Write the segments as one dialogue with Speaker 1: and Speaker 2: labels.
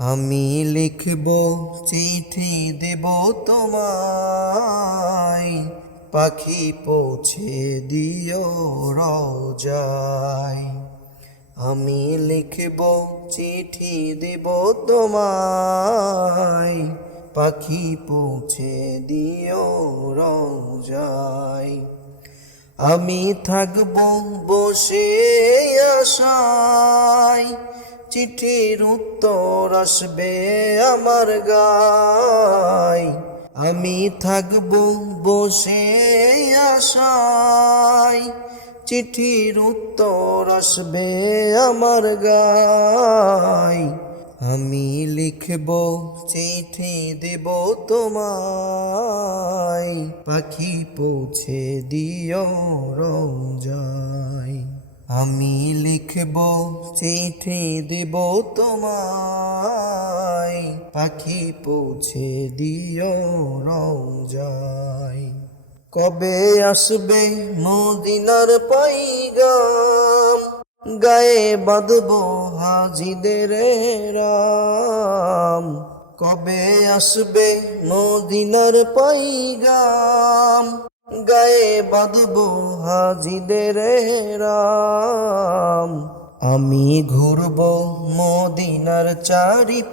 Speaker 1: আমি লিখব, চিঠি দেব তোমায়। পাখি পৌঁছে দিও রোজায়। আমি লিখব, চিঠি দেব তোমায়। পাখি পৌঁছে দিও রোজায়। আমি থাকব বসে আশায়। চিঠির উত্তর আসবে আমার গায়। আমি থাকব বসে আশায়। চিঠির উত্তর আসবে আমার গায়। আমি লিখব, চিঠি দেব তোমায়। পাখি পৌঁছে দিও রোজায় আমি লিখব, চিঠি দিব তোমায়, পাখি পৌঁছে দিও রোজায় কবে আসবে মদিনার পাইগাম? গায়ে বাঁধব হাজিদের রাম। কবে আসবে মদিনার পাইগাম? গায়ে বাঁধব হাজিদের রাম। আমি ঘুরব মদিনার চারিপাশ।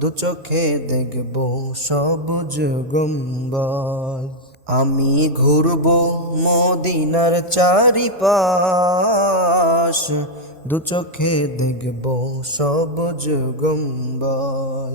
Speaker 1: দু চোখে দেখব সবুজ গম্বজ আমি ঘুরব মদিনার চারিপাশ। দু চোখে দেখব সবুজ গম্বজ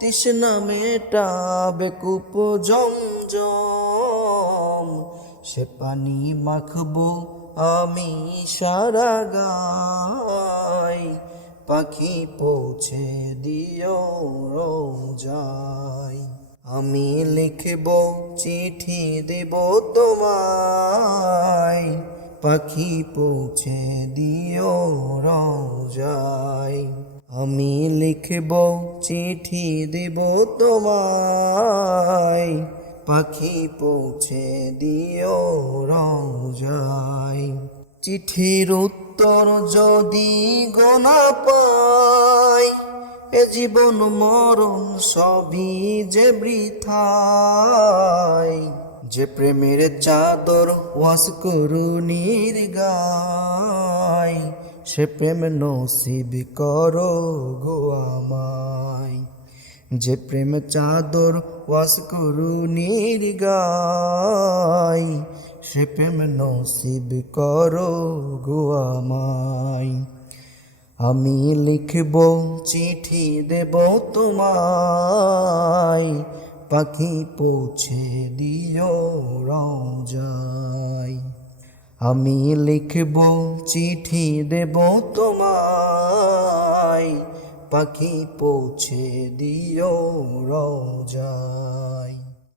Speaker 1: তৃষ্ণা মেটাবে কূপ জমজম। সে পানি মাখবো আমি সারা গাই পাখি পৌঁছে দিও রোজায়। আমি লিখব, চিঠি দেব তোমায়। পাখি পৌঁছে দিও রোজায়। আমি লিখব, চিঠি দেব তোমায়। পাখি পৌঁছে দিও রোজায় চিঠির উত্তর যদি গোনা পাই, এ জীবন মরণ সবই যে বৃথায়। যে প্রেমের চাদর ওয়াস করুনির গায়, সে প্রেম নসিব করো গো আমায়। যে প্রেম চাদর ওয়াস করুনির গায়, সে প্রেম নসিব করো গো আমায়। আমি লিখব, চিঠি দেব তোমায়, পাখি পৌঁছে দিও রোজায় আমি লিখব চিঠি দেব তোমায়। পাখি পৌঁছে দিও রোজায়